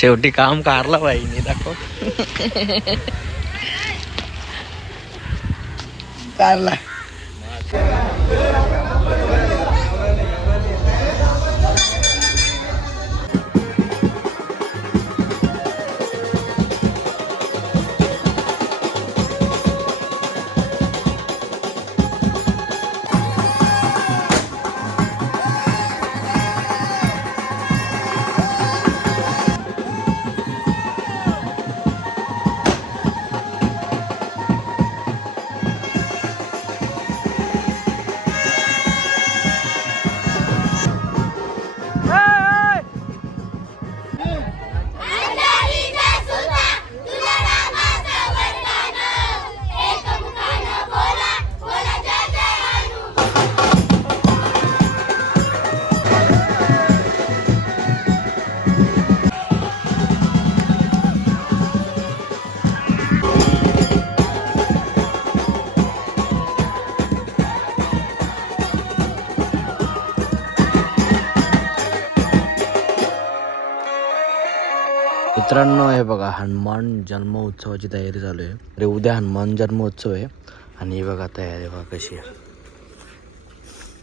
शेवटी काम कारला बाईने दाखव कारला. मित्रांनो हे बघा हनुमान जन्म उत्सवाची तयारी चालू आहे. अरे उद्या हनुमान जन्म उत्सव आहे आणि हे बघा तयारी बघा कशी आहे.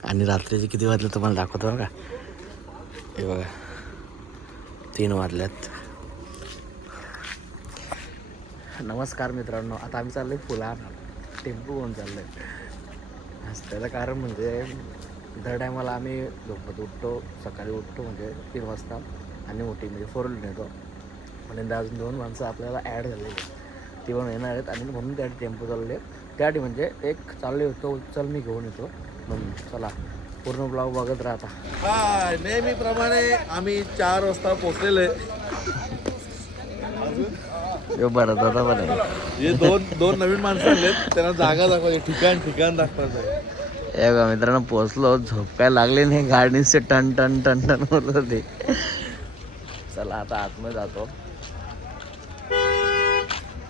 आणि रात्रीचे किती वाजले तुम्हाला दाखवतो बघा. हे बघा 3 वाजल्यात. नमस्कार मित्रांनो, आता आम्ही चाललोय फुलार टेम्पो घेऊन चाललोय. त्याचं कारण म्हणजे दर टायमाला आम्ही झोपत उठतो, सकाळी उठतो म्हणजे 3 वाजता आणि मोठी म्हणजे 4 व्हीलर नेतो. पण अजून 2 माणसं आपल्याला ॲड झालेली ती पण येणार आहेत आणि म्हणून त्या टेम्पो चालले. त्यासाठी म्हणजे एक चालले होतो चल मी घेऊन येतो म्हणून. चला पूर्ण ब्लॉग बघत राहता. नेहमीप्रमाणे आम्ही 4 वाजता पोहोचलेले. बरं दादा पण आहे. हे दोन नवीन माणसं आलेत, त्यांना जागा दाखवायची, ठिकाण दाखवायचं. हे बघा मित्रांनो पोहोचलो. झोप काय लागली नाही, गाडीचे टन टन टन टन होत होते. चला आता आतमध्ये जातो.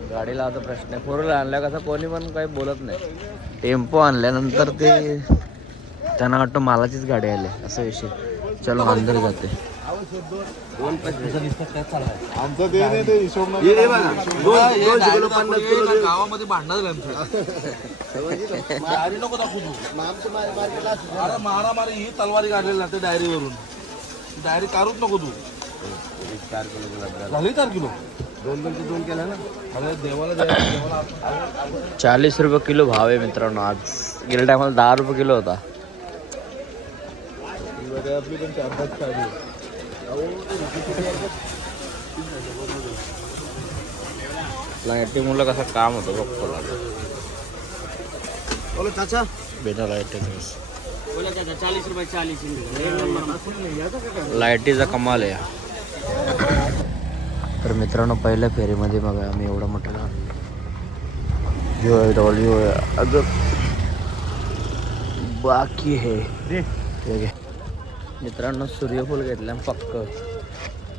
गाडीला आता प्रश्न आहे. 4 व्हीलर आणल्या कसं कोणी पण काही बोलत नाही. टेम्पो आणल्यानंतर ते त्यांना वाटतं मालाचीच गाडी आली असं विषय. चलो अंदर जाते. आमचं ते नाही ते हिशोब गावामध्ये भांडण झालं डायरी नको दाखवू तू. अरे मारामारी ही तलवारी काढलेली ना ते डायरीवरून. डायरी काढूच नको तू. 4 किलो झाले. 4 किलो 2 केला ना. अरे देवाला 40 रुपये किलो भाव आहे मित्रांनो. आज गेल्या टायमाला 10 रुपये किलो होता. आपली पण 4-5 काढली. लाईटी मुलं कसं काम होतं बघतो. बोलो चाचा बेटा लाईट 40 रुपये 40. लाईटीचा कमाल आहे. तर मित्रांनो पहिल्या फेरीमध्ये बघा आम्ही एवढा मोठा डॉली अजून बाकी आहे. मित्रांनो सूर्यफूल घेतलं पक्क.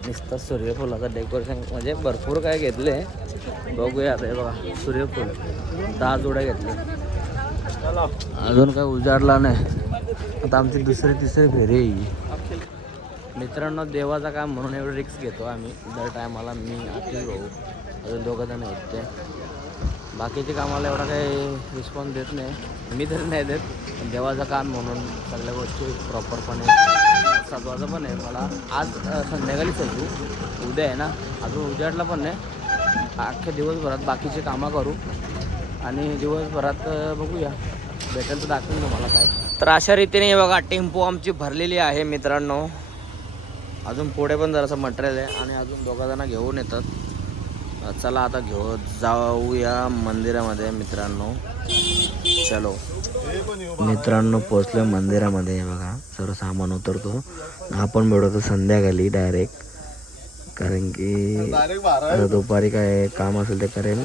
नुसतं सूर्यफुलाचं डेकोरेशन म्हणजे भरपूर काय घेतले. बघूया आता. हे बघा सूर्यफूल 10 जोड्या घेतले. अजून काय उजाडला नाही. आता आमची 2री-3री फेरी आहे. मित्रांनो देवाचा काम म्हणून एवढं रिक्स घेतो आम्ही दर टायमाला. मी आधी भाऊ अजून 2 जण आहेत ते. बाकीच्या कामाला एवढा काही रिस्पॉन्स देत नाही. मी तरी नाही देत. पण देवाचं काम म्हणून सगळ्या गोष्टी प्रॉपरपणे सजवायचं पण आहे मला. आज संध्याकाळी सजू. उद्या आहे ना अजून उजाडला पण नाही. अख्ख्या दिवसभरात बाकीचे कामं करू आणि दिवसभरात बघूया भेटेल तर दाखवून तुम्हाला काय. तर अशा रीतीने बघा टेम्पो आमची भरलेली आहे मित्रांनो. अजून पुढे पण जरासं मटेरियल आहे आणि अजून 2 जण घेऊन येतात. चला आता जाऊया मंदिरामध्ये मित्रांनो. चलो मित्रांनो पोचलो मंदिरामध्ये. बघा सर्व सामान उतरतो. आपण भेटतो संध्याकाळी डायरेक्ट. कारण की आता दुपारी काय काम असेल ते करेल.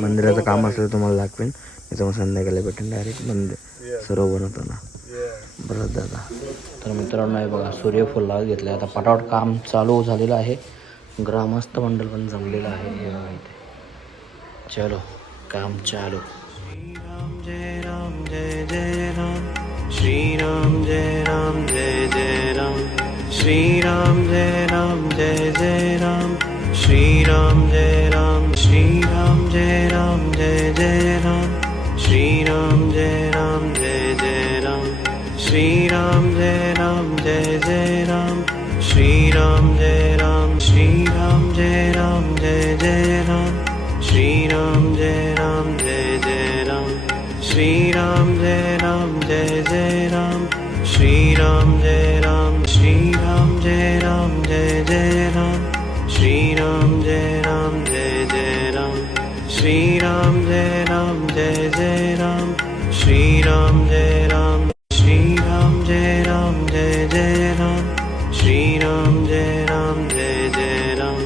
मंदिराचं काम असेल तुम्हाला दाखवेन. त्याच्यामुळे संध्याकाळी भेटेन डायरेक्ट मंदिर सर्व बनवतो ना. बरं दादा. तर मित्रांनो हे बघा सूर्यफुल घेतलं. आता पटापट काम चालू झालेलं आहे. ग्रामस्थ मंडळ पण जमलेलं आहे. हे बघा इथे. चलो काम चालू. जय राम जय जय राम श्री राम जय श्रीराम जय राम जय जय राम श्रीराम जय राम श्रीराम जय राम जय जय राम श्रीराम जय राम जय जय राम श्रीराम जय राम जय जय राम श्रीराम जय राम श्रीराम जय राम जय जय राम श्रीराम जय राम जय जय राम श्रीराम जय राम जय जय राम श्रीराम जय राम श्रीराम जय राम जय जय राम श्रीराम जय राम जय जय राम श्रीराम जय राम जय जय राम श्रीराम जय राम श्रीराम जय राम जय जय राम श्रीराम जय राम जय जय राम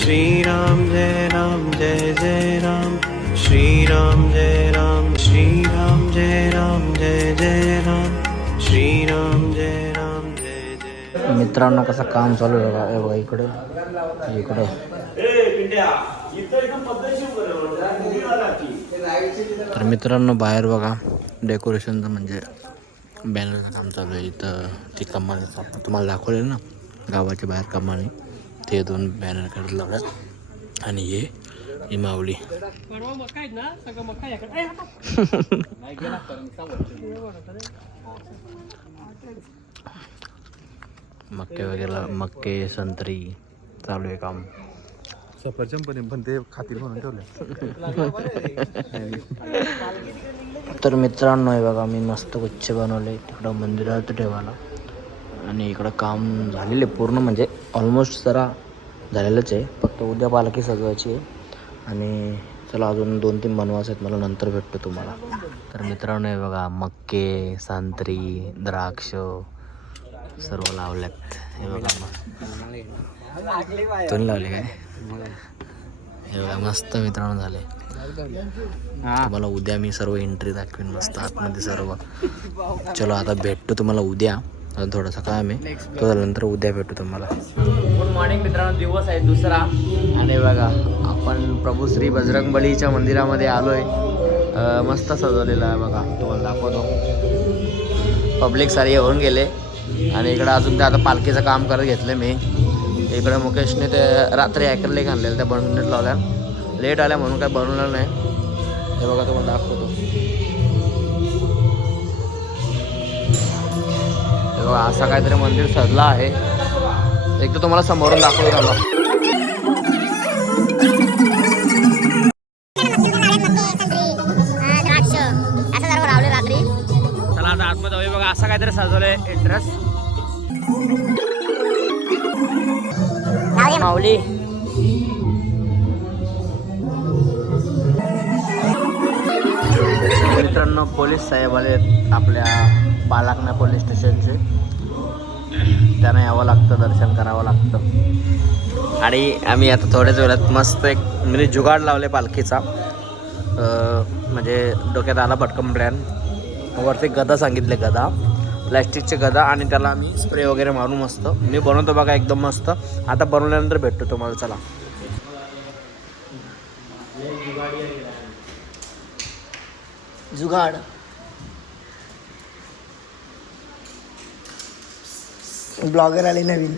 श्रीराम जय राम जय जय राम श्रीराम जय राम श्रीराम जय राम जय जय राम श्रीराम जय राम जय जय. मित्रांनो कसं काम चालू आहे बघा. हे बघा इकडे इकडे तर मित्रांनो बाहेर बघा डेकोरेशनचं म्हणजे बॅनरचं काम चालू आहे. इथं ती कमानीचं तुम्हाला दाखवलेलं ना गावाच्या बाहेर कमानी ते 2 बॅनर काढत लावल्यात आणि ही माऊली मक्के वगैरे मक्के संत्री चालू आहे काम. सफरचंद पण ते खातील म्हणून ठेवले. तर मित्रांनो आहे बघा मी मस्त गुच्छ बनवले तिकडं मंदिरात ठेवायला आणि इकडं काम झालेलं आहे पूर्ण म्हणजे ऑलमोस्ट जरा झालेलंच आहे. फक्त उद्या पालखी सजवायची आहे आणि चला अजून 2-3 बनवायचे आहेत. मला नंतर भेटतो तुम्हाला. तर मित्रांनो आहे बघा मक्के संत्री द्राक्ष सर्व लावल्यात. हे बघा तुम्ही लावले काय हे बघा मस्त मित्रांनो झाले. तुम्हाला उद्या मी सर्व एंट्री दाखवेन मस्त आतमध्ये सर्व. चलो आता भेटतो तुम्हाला उद्या. थोडासा काम आहे तो झाल्यानंतर उद्या भेटू तुम्हाला. गुड मॉर्निंग मित्रांनो. दिवस आहे दुसरा आणि बघा आपण प्रभू श्री बजरंगबलीच्या मंदिरामध्ये आलो आहे. मस्त सजवलेलं आहे बघा तुम्हाला दाखवतो. पब्लिक सारे येऊन गेले आणि इकडं अजून ते आता पालखीचं काम करत घेतलं मी. इकडं मुकेशने ते रात्री ॲकरलेक आणलेलं त्या बनवून लावल्या. लेट आल्या म्हणून काय बनवलं नाही. हे बघा तुम्हाला दाखवतो. हे बघा असं काहीतरी मंदिर सजलं आहे. एकदा तुम्हाला समोरून दाखवतो झालं. चला आता आतमध्ये जाऊया. बघा असं काहीतरी सजवलंय एंट्रन्स. माऊली मित्रांनो पोलीस साहेब आले आपल्या पालाकना पोलीस स्टेशनचे. त्यांना यावं लागतं दर्शन करावं लागतं आणि आम्ही आता थोड्याच वेळात मस्त एक म्हणजे जुगाड लावले पालखीचा. म्हणजे डोक्यात आला पटकन प्लॅन. वरती गदा सांगितले गदा प्लॅस्टिकचे गदा आणि त्याला आम्ही स्प्रे वगैरे मारून मस्त मी बनवतो बघा एकदम मस्त. आता बनवल्यानंतर भेटतो तुम्हाला. चला जुगाड ब्लॉगर आले नवीन.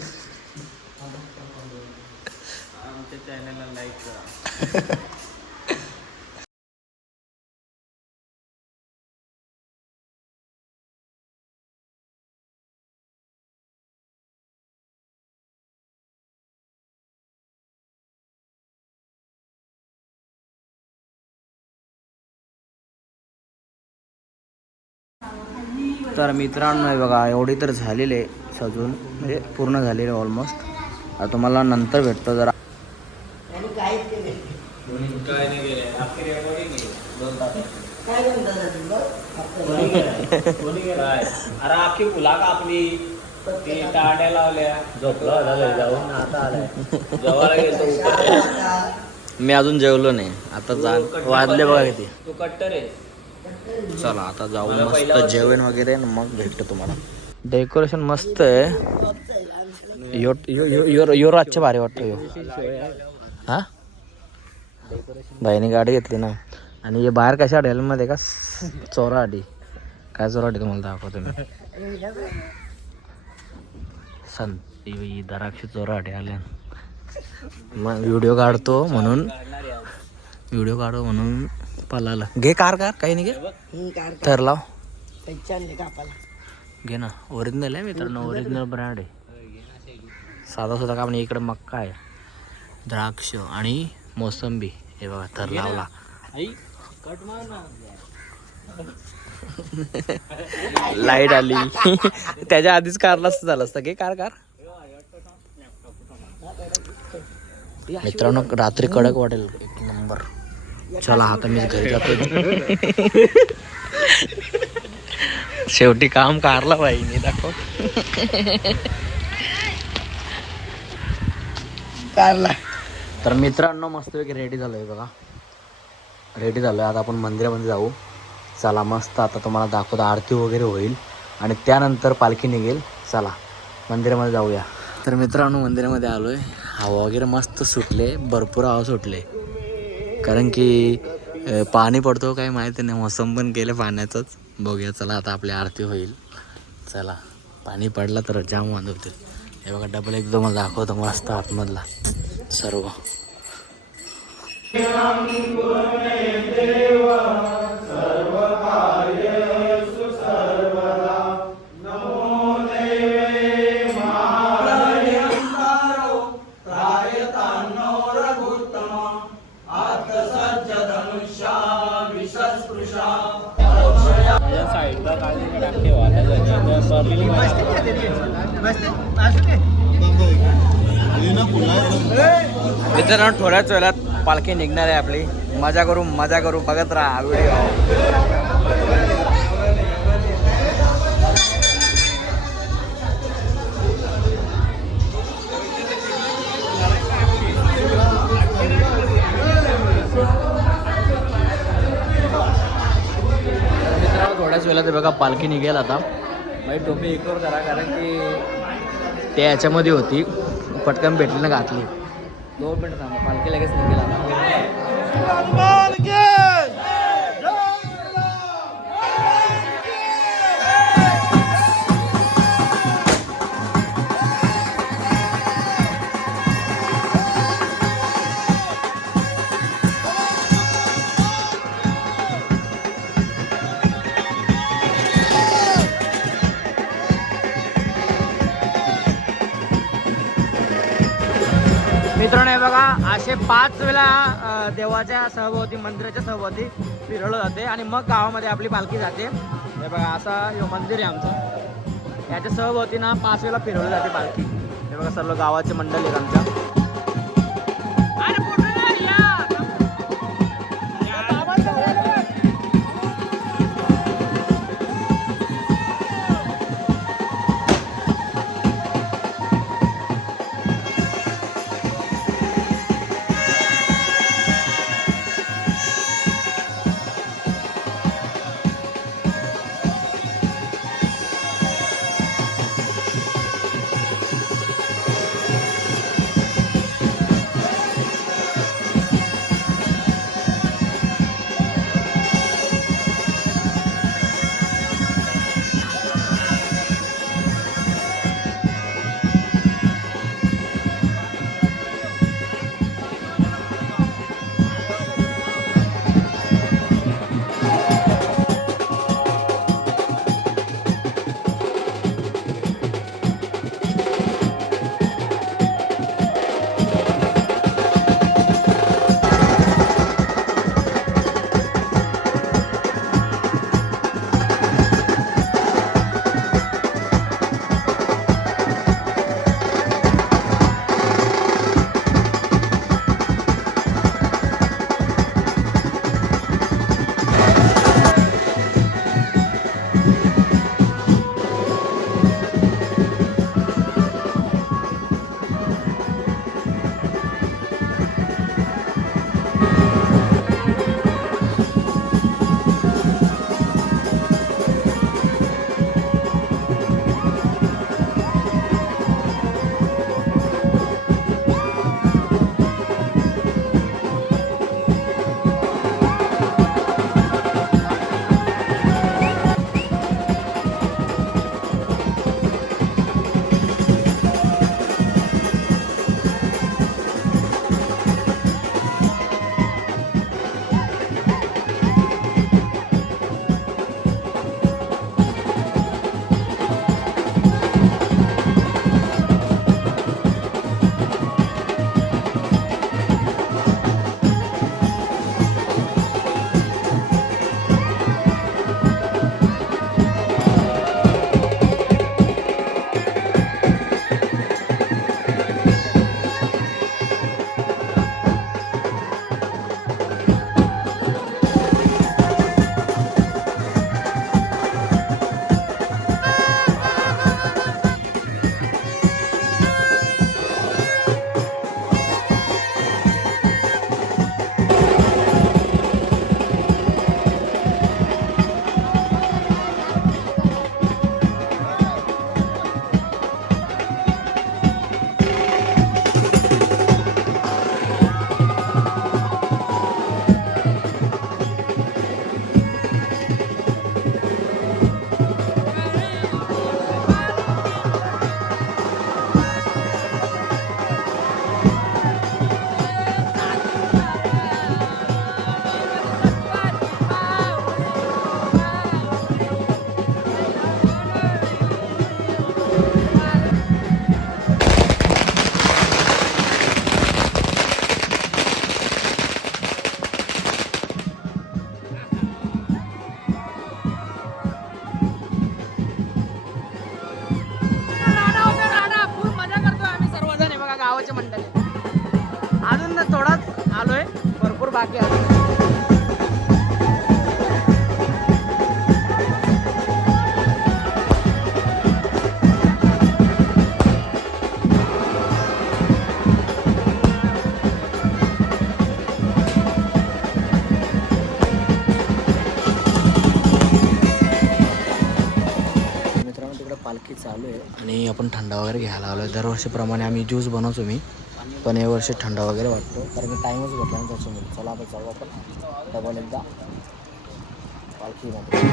आमच्या चॅनलला लाईक करा. तर मित्रांनो आहे बघा एवढी तर झालेले सजून म्हणजे पूर्ण झालेले ऑलमोस्ट. आता तुम्हाला नंतर भेटतो जरा. अरे आपली फुला का आपली टाड्या लावल्या झोपलं जाऊन आता आलाय जेवायला गेलो. मी अजून जेवलो नाही. आता जा वाजले बघा किती. तू कट्टर आहे. चला आता जाऊ मस्त जेवण वगैरे मग भेटतो तुम्हाला. डेकोरेशन मस्त आहे. यो आजच्या भारी वाटतो यो. हा बाईने गाडी घेतली ना आणि हे बाहेर कशा मध्ये का चोराडी काय चोराडी तुम्हाला दाखवतो मी. संत द्राक्ष चोराटे आले. मग व्हिडिओ काढतो म्हणून पळाला. घे कार काही नाही घे तर लाव घे ना. ओरिजिनल आहे मित्रांनो, ओरिजिनल ब्रँड आहे. साधा सुद्धा का म्हणजे इकडे मक्का आहे, द्राक्ष आणि मोसंबी. हे बघा तर लावला. लाईट आली. त्याच्या आधीच कारला झालं असतं. घे कार मित्रांनो. रात्री कडक वाटेल एक नंबर. चला आता मी घरी जातो. शेवटी काम कारला बाईने दाखव कारला. तर मित्रांनो मस्तपैकी रेडी झालोय बघा. रेडी झालोय. आता आपण मंदिरामध्ये जाऊ. चला मस्त. आता तुम्हाला दाखवतो. आरती वगैरे होईल आणि त्यानंतर पालखी निघेल. चला मंदिरामध्ये जाऊया. तर मित्रांनो मंदिरामध्ये आलोय. हवा वगैरे मस्त सुटले, भरपूर हवा सुटले. कारण की पाणी पडतो काही माहिती नाही. मोसम पण केलं पाण्याचंच. बघूया चला आता आपली आरती होईल. चला पाणी पडलं तर जाम वांद होतील. हे बघा डबल एक तुम्हाला दाखवतो मस्त आतमधला सर्व. मित्रांनो थोड्याच वेळात पालखी निघणार आहे आपली. मजा करू बघत राहा व्हिडिओ. थोड्याच वेळात बघा पालखी निघेल. आता माझी टोपी इग्नोर करा कारण की ते याच्यामध्ये होती. पटकन भेटली ना घातली. 2 मिनिट थांबा. पालखी लगेच निघेल आता. मित्रांनो हे बघा असे 5 वेळा देवाच्या सहभोवती मंदिराच्या सहभोवती फिरवलं जाते आणि मग गावामध्ये आपली पालखी जाते. हे बघा असा हे मंदिर आहे आमचं. याच्या सहभोवती ना 5 वेळा फिरवलं जाते पालखी. हे बघा सर्व गावाचे मंडळी आहेत आमच्या. बाकी आहे. पालखी चालू आहे आणि आपण थंडा वगैरे घ्यायला आलो आहे. दरवर्षीप्रमाणे आम्ही ज्यूस बनवतो मी, पण यावर्षी थंडा वगैरे वाटतो कारण की टाईमच भेटला ना त्याच्यामुळे. चला आपण जाऊ आपण डबल एकदा पालखीमध्ये.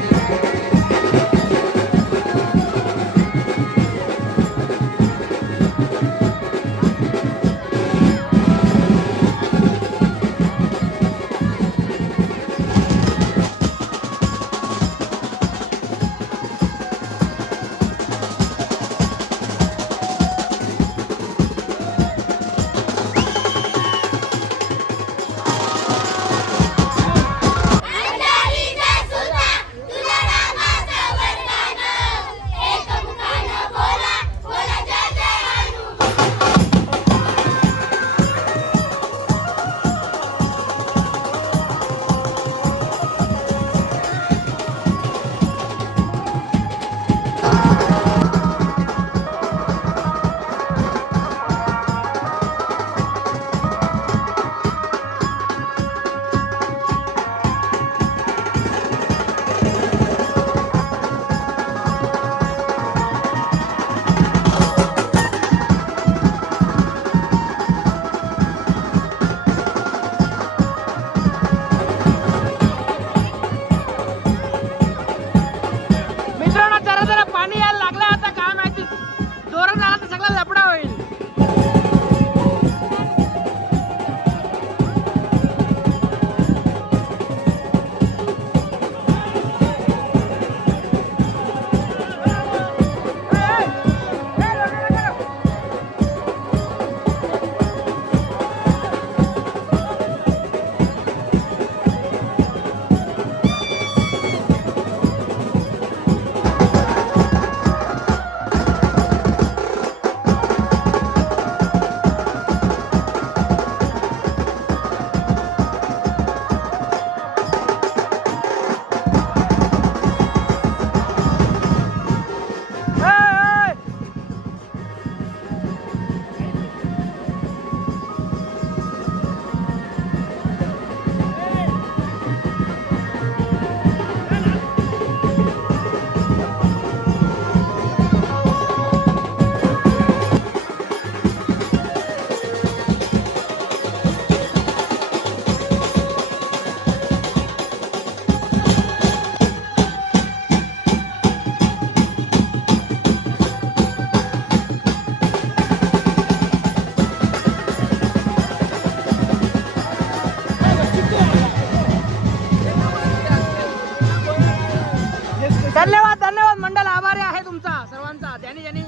धन्यवाद धन्यवाद मंडळ, आभारी आहे तुमचा सर्वांचा. ज्यांनी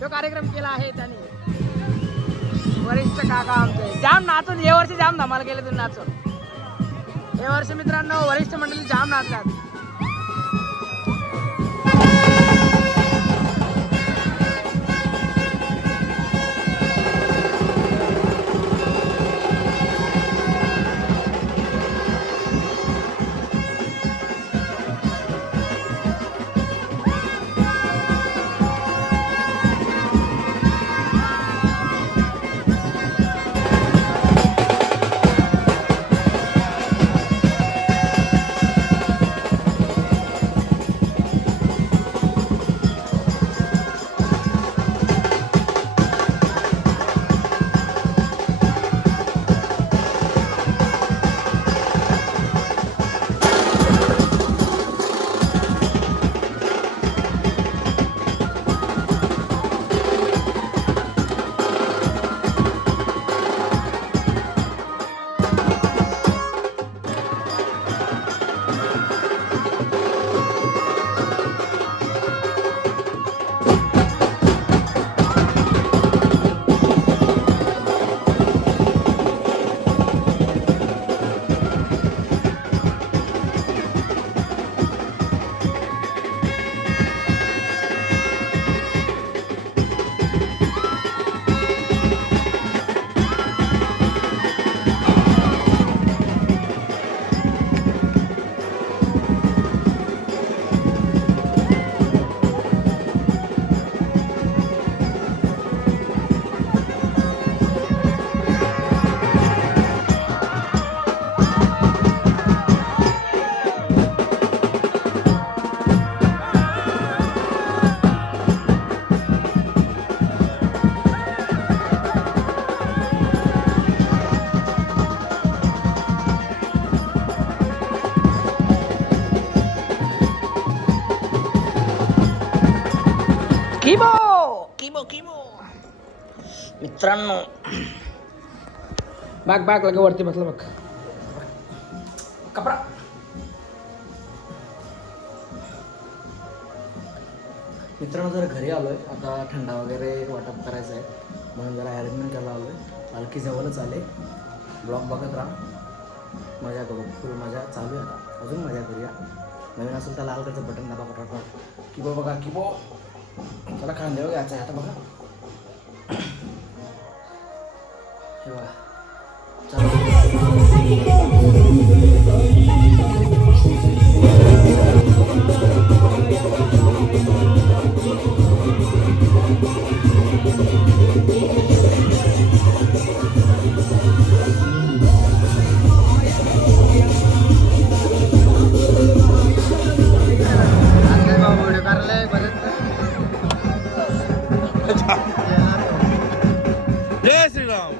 तो कार्यक्रम केला आहे त्यांनी. वरिष्ठ काका आमचे जाम नाचून या वर्षी जाम धमाल केले तुम्ही नाचून. या वर्षी मित्रांनो वरिष्ठ मंडळी जाम नाचतात. मित्रांनो बाग लगे वरती बसला बघ कपडा. मित्रांनो जरा घरी आलोय आता थंडा वगैरे वाटप करायचं आहे म्हणून जरा अरेंजमेंट करायला आलोय. पालखी जवळच आले. ब्लॉग बघत राहा मजा करू फुल मजा चालू आहे आता अजून मजा करूया. नवीन असेल तर लाल कलरचं बटन दाबा पटापट की बघा की त्याला खांद्यावर घ्यायचं आहे आता बघा. हे बघा जय श्रीराम.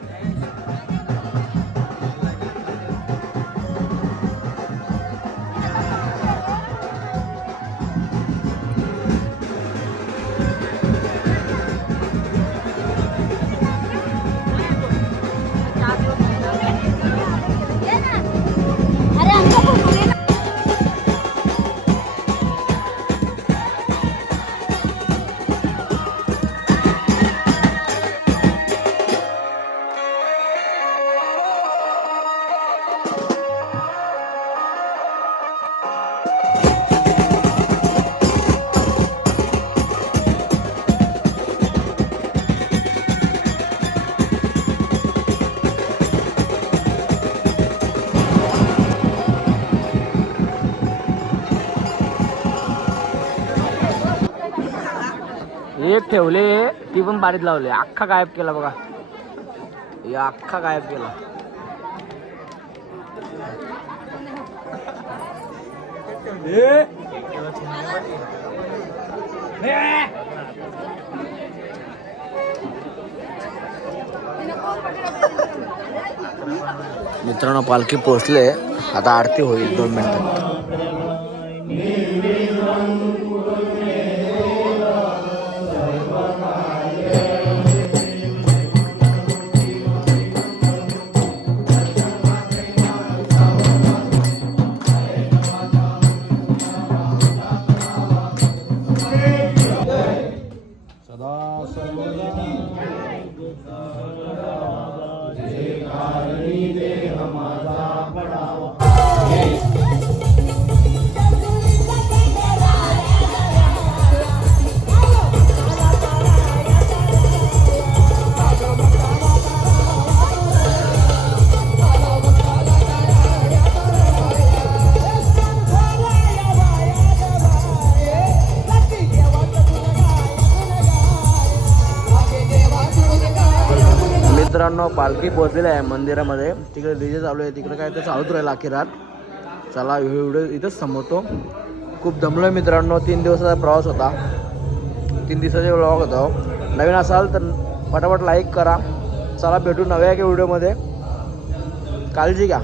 एक ठेवले ती पण बारीत लावले अख्खा गायब केला बघा. या अख्खा गायब केला. मित्रांनो पालखी पोहोचले आता आरती होईल 2 मिनिटात. मित्रांनो पालखी पोहोचलेली आहे मंदिरामध्ये. तिकडे डीजे चालू आहे तिकडे काय तर चालूच राहील अखेरात. चला व्हिडिओ इथंच थांबवतो. खूप दमलो मित्रांनो. 3 दिवसाचा प्रवास होता. 3 दिवसाचे व्लॉग होता. नवीन असाल तर पटापट लाईक करा. चला भेटू नव्या एका व्हिडिओमध्ये. काळजी घ्या.